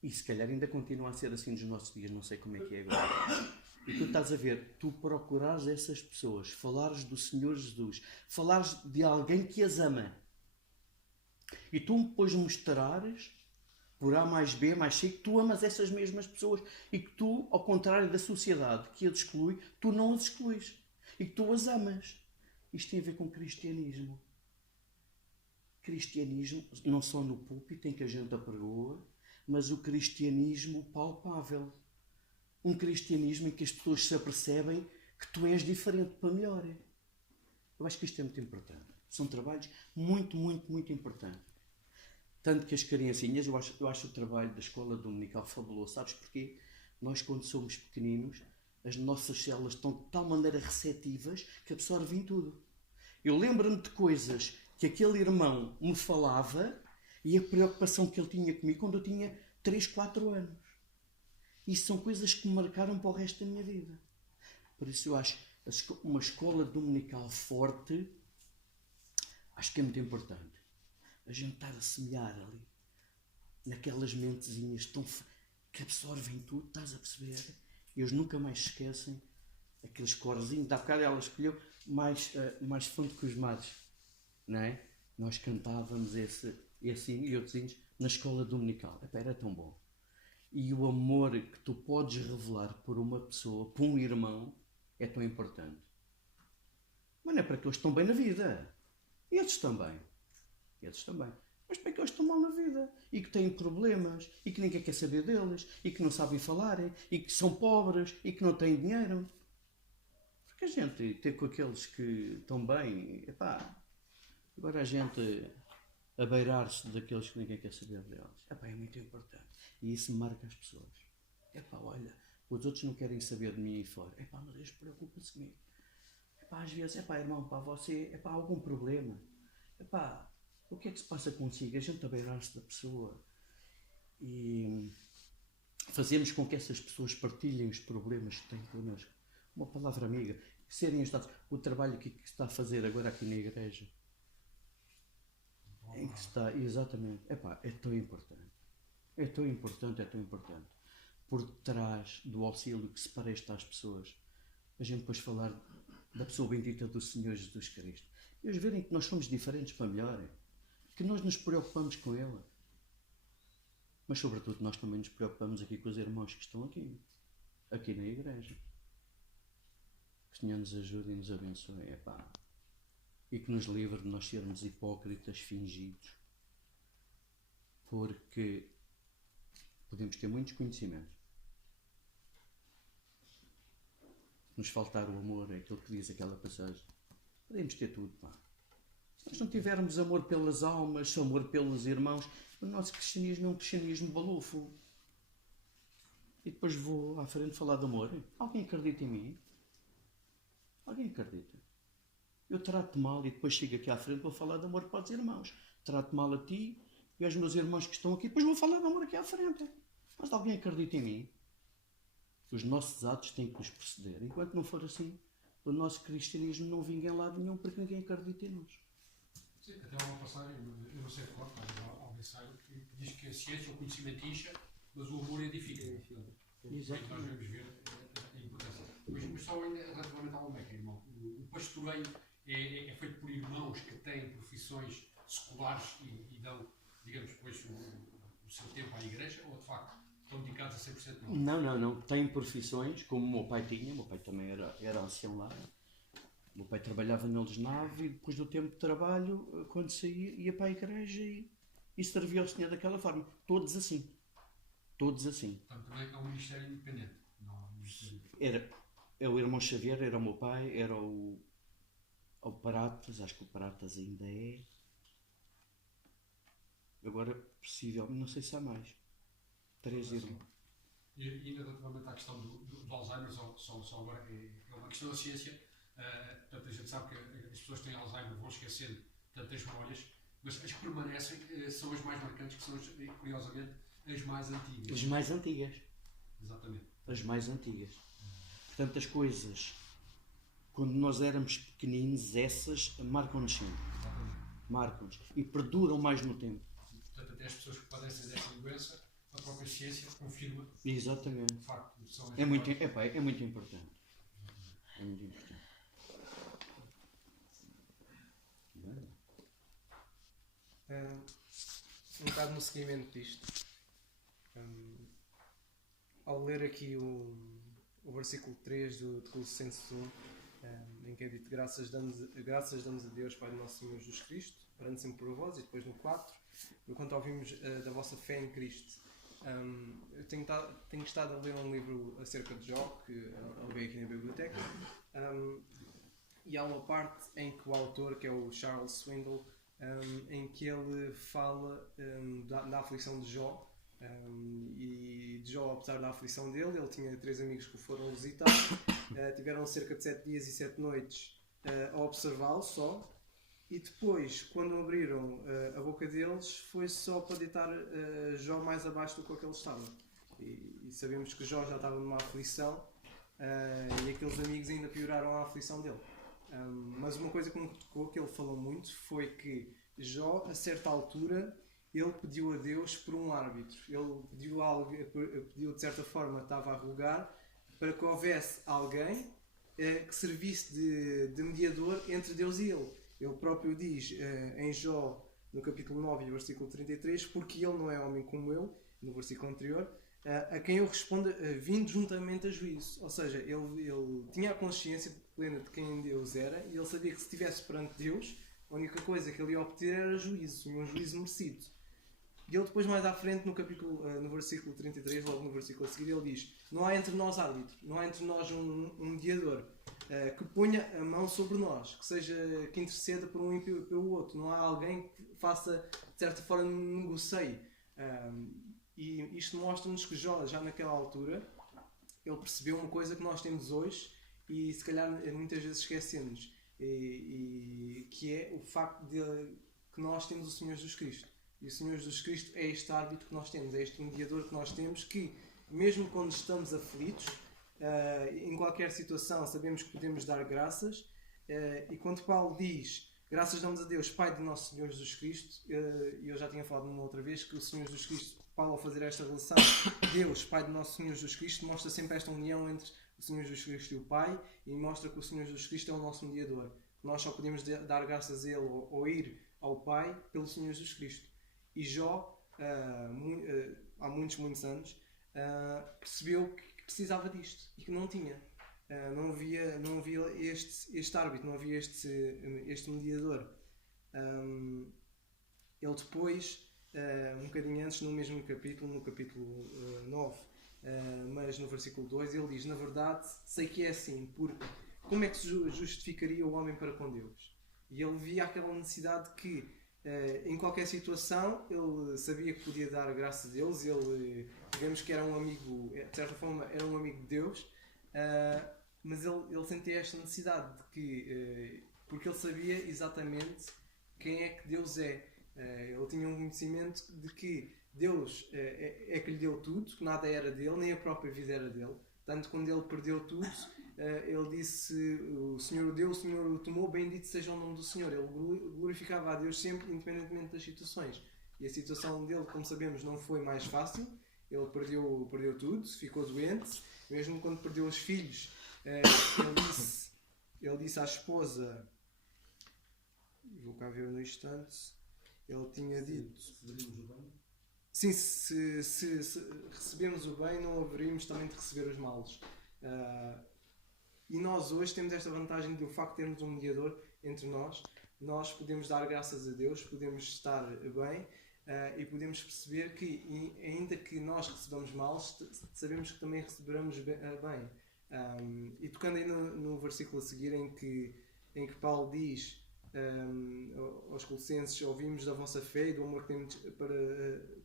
E se calhar ainda continua a ser assim nos nossos dias, não sei como é que é agora. E tu estás a ver, tu procurares essas pessoas, falares do Senhor Jesus, falares de alguém que as ama. E tu depois mostrares, por A mais B mais C, que tu amas essas mesmas pessoas e que tu, ao contrário da sociedade que as exclui, tu não as excluís. E que tu as amas. Isto tem a ver com cristianismo. Cristianismo, não só no púlpito em que a gente apregoa, mas o cristianismo palpável. Um cristianismo em que as pessoas se apercebem que tu és diferente para melhor. Eu acho que isto é muito importante. São trabalhos muito, muito, muito importantes. Tanto que as criancinhas, eu acho o trabalho da escola dominical fabuloso. Sabes porquê? Nós, quando somos pequeninos, as nossas células estão de tal maneira receptivas que absorvem tudo. Eu lembro-me de coisas que aquele irmão me falava e a preocupação que ele tinha comigo quando eu tinha 3, 4 anos. Isso são coisas que me marcaram para o resto da minha vida. Por isso eu acho uma escola dominical forte, acho que é muito importante. A gente estar a semear ali, naquelas mentezinhas que absorvem tudo, estás a perceber? E eles nunca mais se esquecem aqueles corzinhos. Da bocado ela escolheu mais fundo que os mares, não é? Nós cantávamos esse e outros hinos na escola dominical. Epá, era tão bom. E o amor que tu podes revelar por uma pessoa, por um irmão, é tão importante. Mas não é para que eles estão bem na vida. Eles também. Mas para que eles estão mal na vida. E que têm problemas. E que ninguém quer saber deles. E que não sabem falar. E que são pobres. E que não têm dinheiro. Porque a gente ter com aqueles que estão bem. Epá, agora a gente a beirar-se daqueles que ninguém quer saber deles. Epá, é muito importante. E isso marca as pessoas. Epá, olha, os outros não querem saber de mim e fora. Epá, mas eles preocupam-se comigo. Epá, às vezes, epá, irmão, pá, você, epá, há algum problema? Epá, o que é que se passa consigo? A gente a beirar-se da pessoa. E fazemos com que essas pessoas partilhem os problemas que têm connosco. Uma palavra amiga. Serem ajudados. O trabalho que está a fazer agora aqui na igreja. Em que está, exatamente. Epá, é tão importante. É tão importante. Por trás do auxílio que se presta às pessoas, a gente depois falar da pessoa bendita do Senhor Jesus Cristo. E eles verem que nós somos diferentes para melhor, que nós nos preocupamos com Ele. Mas sobretudo nós também nos preocupamos aqui com os irmãos que estão aqui na igreja. Que o Senhor nos ajude e nos abençoe. Epá. E que nos livre de nós sermos hipócritas, fingidos. Porque podemos ter muitos conhecimentos. Nos faltar o amor, é aquilo que diz aquela passagem. Podemos ter tudo, pá. Se nós não tivermos amor pelas almas, amor pelos irmãos, o nosso cristianismo é um cristianismo balufo. E depois vou à frente falar de amor. Alguém acredita em mim? Alguém acredita? Eu trato mal e depois chego aqui à frente e vou falar de amor para os irmãos. Trato mal a ti e aos meus irmãos que estão aqui, depois vou falar de amor aqui à frente. Mas alguém acredita em mim? Os nossos atos têm que nos preceder. Enquanto não for assim, o nosso cristianismo não vinga em lado nenhum porque ninguém acredita em nós. Sim, até há uma passagem, eu não sei qual, mas alguém sabe, que diz que a ciência ou o conhecimento incha, mas o amor edifica. Exato. Nós devemos ver a importância. Mas só ainda relativamente ao Almeida, irmão. O pastoreio é feito por irmãos que têm profissões seculares e dão, digamos, depois o seu tempo à igreja, ou de facto estão dedicados a 100% não. Não. Tem profissões, como o meu pai tinha. O meu pai também era ancião lá. O meu pai trabalhava na Lesnave e depois do tempo de trabalho, quando saía, ia para a igreja e servia ao Senhor daquela forma. Todos assim. Todos assim. Portanto, também é um ministério independente. Não é um ministério... É o irmão Xavier, era o meu pai, era o Paratas, acho que o Paratas ainda é. Agora, possível, não sei se há mais. 3 irmãos. E ainda relativamente à questão do Alzheimer, só agora, é uma questão da ciência. Portanto, a gente sabe que as pessoas que têm Alzheimer vão esquecendo tantas memórias, mas as que permanecem são as mais marcantes, que são, curiosamente, as mais antigas. As mais antigas. Exatamente. As mais antigas. Portanto, as coisas, quando nós éramos pequeninos, essas marcam-nos sempre. Exatamente. Marcam-nos. E perduram mais no tempo. Portanto, até as pessoas que padecem dessa doença, a própria ciência confirma Exatamente. de facto são as É muito memórias. importante. É muito importante. Um bocado no seguimento disto, ao ler aqui o versículo 3 de Colossenses 1, em que é dito graças damos a Deus, Pai do nosso Senhor Jesus Cristo, orando sempre por vós, e depois no 4, enquanto ouvimos da vossa fé em Cristo. Eu tenho estado a ler um livro acerca de Jó, que aluguei aqui na biblioteca, e há uma parte em que o autor, que é o Charles Swindoll, em que ele fala da aflição de Jó, e de Jó, apesar da aflição dele, ele tinha 3 amigos que o foram visitar, tiveram cerca de 7 dias e 7 noites a observá-lo só, e depois, quando abriram a boca deles, foi só para deitar Jó mais abaixo do que ele estava. E sabemos que Jó já estava numa aflição, e aqueles amigos ainda pioraram a aflição dele. Mas uma coisa que me tocou, que ele falou muito, foi que Jó, a certa altura, ele pediu a Deus por um árbitro. Ele pediu de certa forma, estava a rogar, para que houvesse alguém que servisse de mediador entre Deus e ele. Ele próprio diz em Jó, no capítulo 9, versículo 33, porque ele não é homem como eu, no versículo anterior, a quem eu respondo vindo juntamente a juízo. Ou seja, ele tinha a consciência plena de quem Deus era, e ele sabia que se estivesse perante Deus, a única coisa que ele ia obter era juízo, e um juízo merecido. E ele depois, mais à frente, no versículo 33, logo no versículo a seguir, ele diz: não há entre nós árbitro, não há entre nós um mediador que ponha a mão sobre nós, que interceda por um e pelo outro. Não há alguém que faça, de certa forma, negocie. E isto mostra-nos que Jó, já naquela altura, ele percebeu uma coisa que nós temos hoje e se calhar muitas vezes esquecemos, e que é o facto de que nós temos o Senhor Jesus Cristo. E o Senhor Jesus Cristo é este árbitro que nós temos, é este mediador que nós temos, que mesmo quando estamos aflitos, em qualquer situação, sabemos que podemos dar graças, e quando Paulo diz graças damos a Deus, Pai do nosso Senhor Jesus Cristo, e eu já tinha falado uma outra vez que o Senhor Jesus Cristo, Paulo, ao fazer esta relação, Deus, Pai do nosso Senhor Jesus Cristo, mostra sempre esta união entre o Senhor Jesus Cristo e o Pai, e mostra que o Senhor Jesus Cristo é o nosso mediador. Nós só podemos dar graças a Ele ou ir ao Pai pelo Senhor Jesus Cristo. E Jó, há muitos anos, percebeu que precisava disto e que não tinha. Não havia este árbitro, não havia este mediador. Ele depois, um bocadinho antes, no mesmo capítulo, no capítulo 9, mas no versículo 2, ele diz: na verdade, sei que é assim, porque como é que se justificaria o homem para com Deus? E ele via aquela necessidade que, em qualquer situação, ele sabia que podia dar graças a Deus. Ele, digamos que era um amigo, de certa forma, era um amigo de Deus, mas ele sentia esta necessidade de que, porque ele sabia exatamente quem é que Deus é. Ele tinha um conhecimento de que Deus é que lhe deu tudo, que nada era dele, nem a própria vida era dele. Tanto quando ele perdeu tudo, ele disse: o Senhor o deu, o Senhor o tomou, bendito seja o nome do Senhor. Ele glorificava a Deus sempre, independentemente das situações. E a situação dele, como sabemos, não foi mais fácil. Ele perdeu tudo, ficou doente. Mesmo quando perdeu os filhos, ele disse à esposa, vou cá ver no instante, ele tinha dito... sim, se recebemos o bem, não haveríamos também de receber os males. E nós hoje temos esta vantagem do facto de termos um mediador entre nós. Nós podemos dar graças a Deus, podemos estar bem e podemos perceber que, ainda que nós recebamos males, sabemos que também receberemos bem. E tocando aí no versículo a seguir, em que Paulo diz aos Colossenses: ouvimos da vossa fé e do amor que temos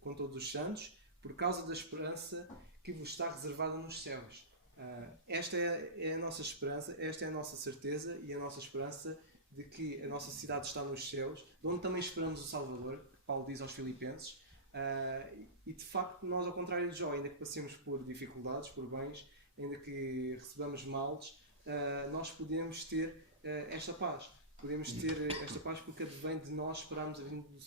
com todos os santos, por causa da esperança que vos está reservada nos céus. Esta é a nossa esperança, esta é a nossa certeza e a nossa esperança de que a nossa cidade está nos céus, de onde também esperamos o Salvador, que Paulo diz aos Filipenses. E de facto, nós, ao contrário de Jó, ainda que passemos por dificuldades, por bens, ainda que recebamos males, nós podemos ter esta paz. Podemos ter esta paz porque advém de nós esperarmos a vinda do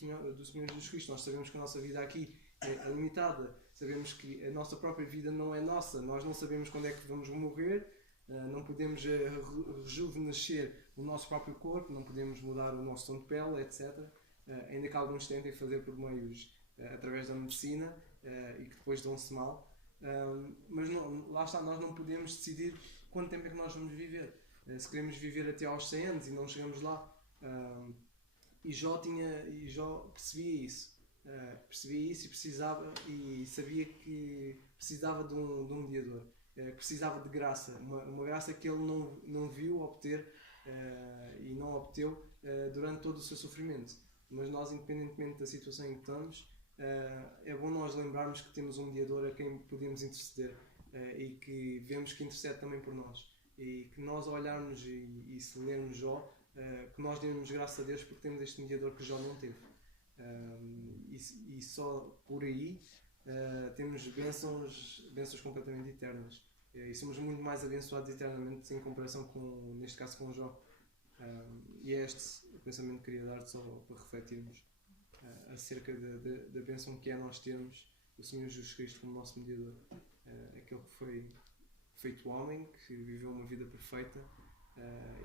Senhor Jesus Cristo. Nós sabemos que a nossa vida aqui é limitada, sabemos que a nossa própria vida não é nossa, nós não sabemos quando é que vamos morrer, não podemos rejuvenescer o nosso próprio corpo, não podemos mudar o nosso tom de pele, etc. Ainda que alguns tentem fazer por meios através da medicina e que depois dão-se mal. Mas não, lá está, nós não podemos decidir quanto tempo é que nós vamos viver. Se queremos viver até aos 100 anos e não chegamos lá. E Jó percebia isso. E precisava, e sabia que precisava de um mediador. Precisava de graça, uma graça que ele não viu obter e não obteu durante todo o seu sofrimento. Mas nós, independentemente da situação em que estamos, é bom nós lembrarmos que temos um mediador a quem podemos interceder e que vemos que intercede também por nós, e que nós, ao olharmos e se lermos Jó, que nós demos graças a Deus porque temos este mediador que Jó não teve. E só por aí temos bênçãos completamente eternas, e somos muito mais abençoados eternamente em comparação com, neste caso, com Jó. E é este o pensamento que queria dar, só para refletirmos acerca da bênção que é nós termos o Senhor Jesus Cristo como nosso mediador, aquele que foi feito homem, que viveu uma vida perfeita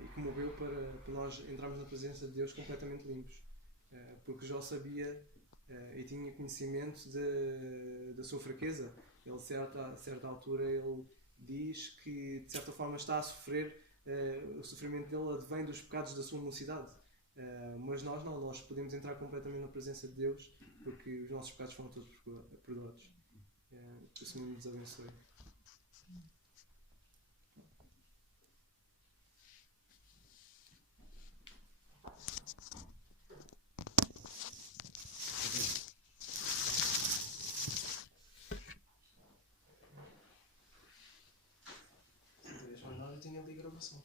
e que morreu para nós entrarmos na presença de Deus completamente limpos, porque Jó sabia e tinha conhecimento da sua fraqueza. Ele, a certa altura, ele diz que de certa forma está a sofrer, o sofrimento dele advém dos pecados da sua mocidade. Mas nós não, nós podemos entrar completamente na presença de Deus porque os nossos pecados foram todos perdoados. Que o Senhor nos abençoe. Eu tinha ali gravação.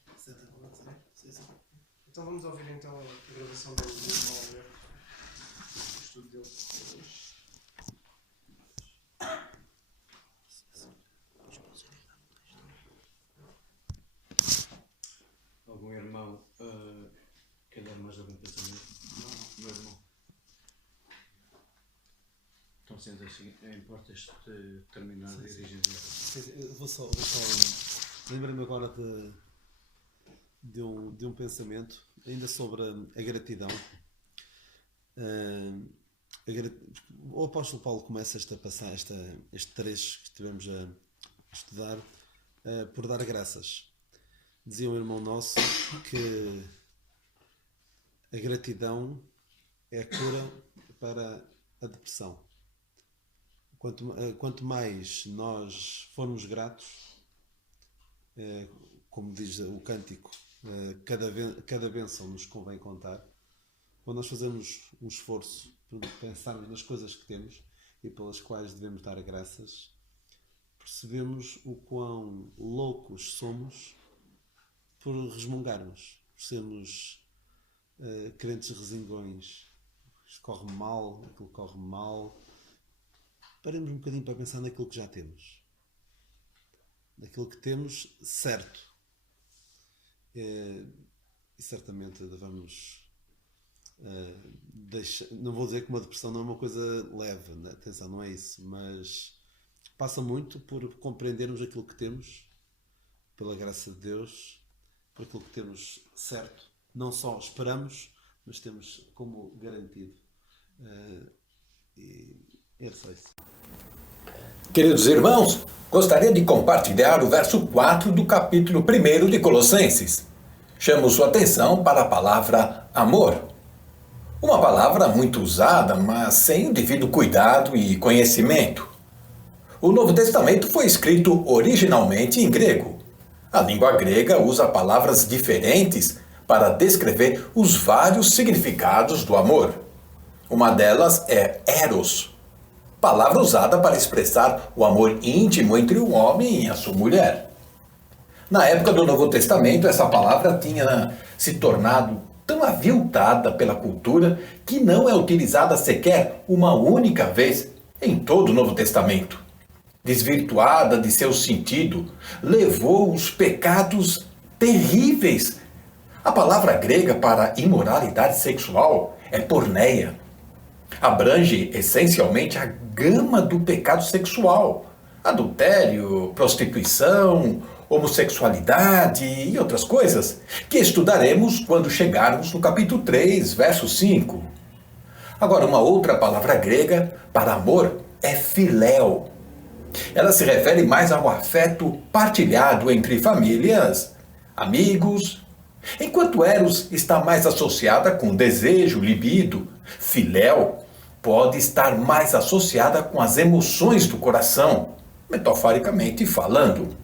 Então vamos ouvir então a gravação do irmão Alberto, o estudo dele hoje. Algum irmão quer dar mais algum pensamento? Não, meu irmão. Então, sendo assim, importas de terminar a dirigir. Eu vou só lembrei-me agora de um pensamento ainda sobre a gratidão. O apóstolo Paulo começa este trecho que estivemos a estudar por dar graças. Dizia um irmão nosso que a gratidão é a cura para a depressão. Quanto mais nós formos gratos, como diz o cântico, cada bênção nos convém contar. Quando nós fazemos um esforço para pensarmos nas coisas que temos e pelas quais devemos dar graças, percebemos o quão loucos somos por resmungarmos, por sermos crentes resingões. Isto corre mal, aquilo corre mal. Paremos um bocadinho para pensar naquilo que já temos, naquilo que temos certo, e certamente devemos não vou dizer que uma depressão não é uma coisa leve, né? Atenção, não é isso, mas passa muito por compreendermos aquilo que temos, pela graça de Deus, por aquilo que temos certo, não só esperamos, mas temos como garantido. E Era só isso. Queridos irmãos, gostaria de compartilhar o verso 4 do capítulo 1 de Colossenses. Chamo sua atenção para a palavra amor. Uma palavra muito usada, mas sem o devido cuidado e conhecimento. O Novo Testamento foi escrito originalmente em grego. A língua grega usa palavras diferentes para descrever os vários significados do amor. Uma delas é eros, palavra usada para expressar o amor íntimo entre um homem e a sua mulher. Na época do Novo Testamento, essa palavra tinha se tornado tão aviltada pela cultura que não é utilizada sequer uma única vez em todo o Novo Testamento. Desvirtuada de seu sentido, levou os pecados terríveis. A palavra grega para imoralidade sexual é porneia. Abrange essencialmente a gama do pecado sexual: adultério, prostituição, homossexualidade e outras coisas, que estudaremos quando chegarmos no capítulo 3, verso 5. Agora, uma outra palavra grega para amor é filéu. Ela se refere mais ao afeto partilhado entre famílias, amigos. Enquanto eros está mais associada com desejo, libido, filéu pode estar mais associada com as emoções do coração, metaforicamente falando.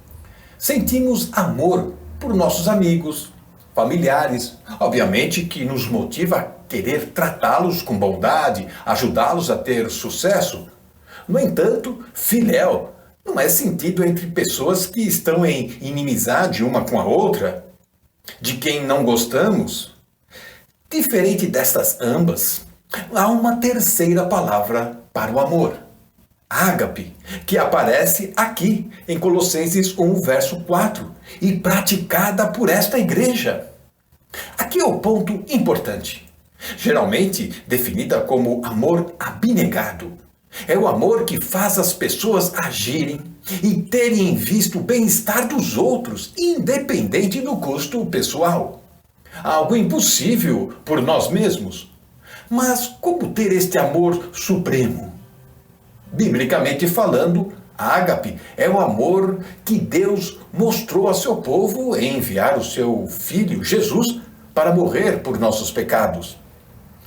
Sentimos amor por nossos amigos, familiares, obviamente que nos motiva a querer tratá-los com bondade, ajudá-los a ter sucesso. No entanto, filéu não é sentido entre pessoas que estão em inimizade uma com a outra, de quem não gostamos. Diferente destas ambas, há uma terceira palavra para o amor: ágape, que aparece aqui em Colossenses 1, verso 4, e praticada por esta igreja. Aqui é o ponto importante. Geralmente definida como amor abnegado. É o amor que faz as pessoas agirem e terem em vista o bem-estar dos outros, independente do custo pessoal. Algo impossível por nós mesmos. Mas como ter este amor supremo? Biblicamente falando, ágape é o amor que Deus mostrou a seu povo em enviar o seu Filho, Jesus, para morrer por nossos pecados.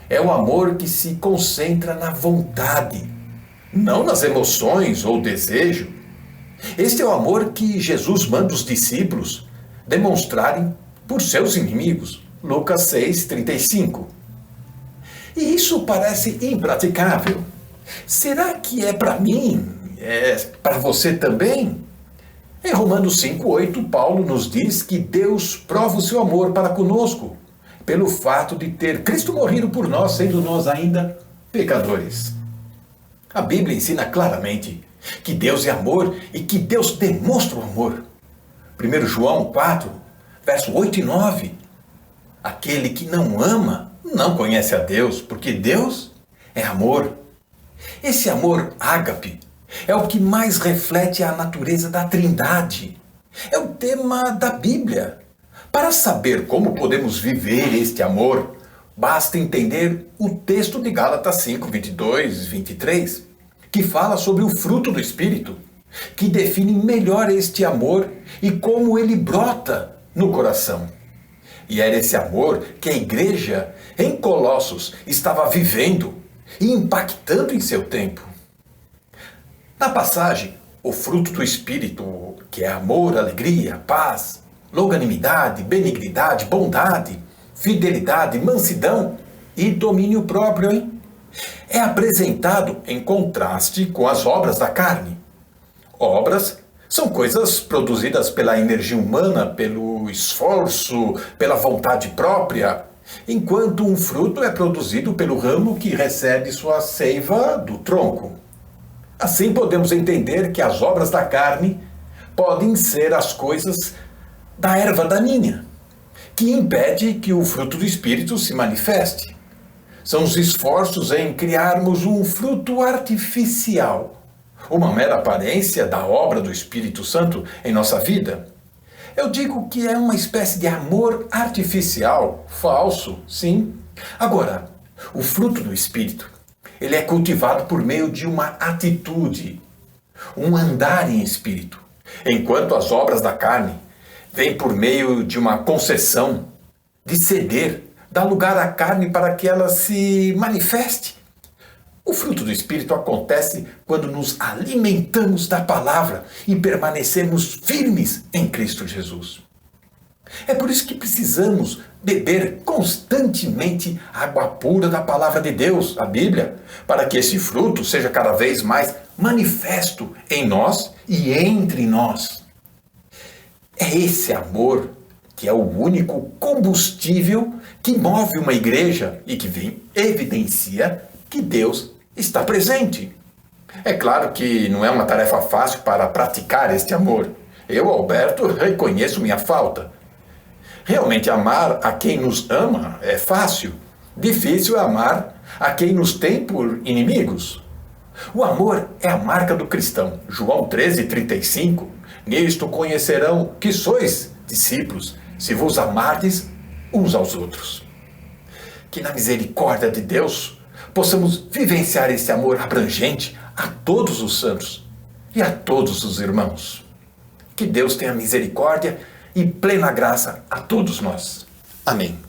É o amor que se concentra na vontade, não nas emoções ou desejo. Este é o amor que Jesus manda os discípulos demonstrarem por seus inimigos. Lucas 6:35. E isso parece impraticável. Será que é para mim? É para você também? Em Romanos 5:8, Paulo nos diz que Deus prova o seu amor para conosco, pelo fato de ter Cristo morrido por nós, sendo nós ainda pecadores. A Bíblia ensina claramente que Deus é amor e que Deus demonstra o amor. 1 João 4, verso 8 e 9. Aquele que não ama não conhece a Deus, porque Deus é amor. Esse amor ágape é o que mais reflete a natureza da Trindade. É o tema da Bíblia. Para saber como podemos viver este amor, basta entender o texto de Gálatas 5, 22 e 23, que fala sobre o fruto do Espírito, que define melhor este amor e como ele brota no coração. E era esse amor que a igreja em Colossos estava vivendo e impactando em seu tempo. Na passagem, o fruto do Espírito, que é amor, alegria, paz, longanimidade, benignidade, bondade, fidelidade, mansidão e domínio próprio, é apresentado em contraste com as obras da carne. Obras são coisas produzidas pela energia humana, pelo esforço, pela vontade própria, enquanto um fruto é produzido pelo ramo que recebe sua seiva do tronco. Assim podemos entender que as obras da carne podem ser as coisas da erva daninha, que impede que o fruto do Espírito se manifeste. São os esforços em criarmos um fruto artificial, uma mera aparência da obra do Espírito Santo em nossa vida. Eu digo que é uma espécie de amor artificial, falso, sim. Agora, o fruto do Espírito, ele é cultivado por meio de uma atitude, um andar em espírito, enquanto as obras da carne vêm por meio de uma concessão, de ceder, dar lugar à carne para que ela se manifeste. O fruto do Espírito acontece quando nos alimentamos da palavra e permanecemos firmes em Cristo Jesus. É por isso que precisamos beber constantemente água pura da palavra de Deus, a Bíblia, para que esse fruto seja cada vez mais manifesto em nós e entre nós. É esse amor que é o único combustível que move uma igreja e que evidencia que Deus está presente. É claro que não é uma tarefa fácil para praticar este amor. Eu, Alberto, reconheço minha falta. Realmente amar a quem nos ama é fácil. Difícil é amar a quem nos tem por inimigos. O amor é a marca do cristão. João 13:35. Nisto conhecerão que sois discípulos, se vos amardes uns aos outros. Que na misericórdia de Deus possamos vivenciar esse amor abrangente a todos os santos e a todos os irmãos. Que Deus tenha misericórdia e plena graça a todos nós. Amém.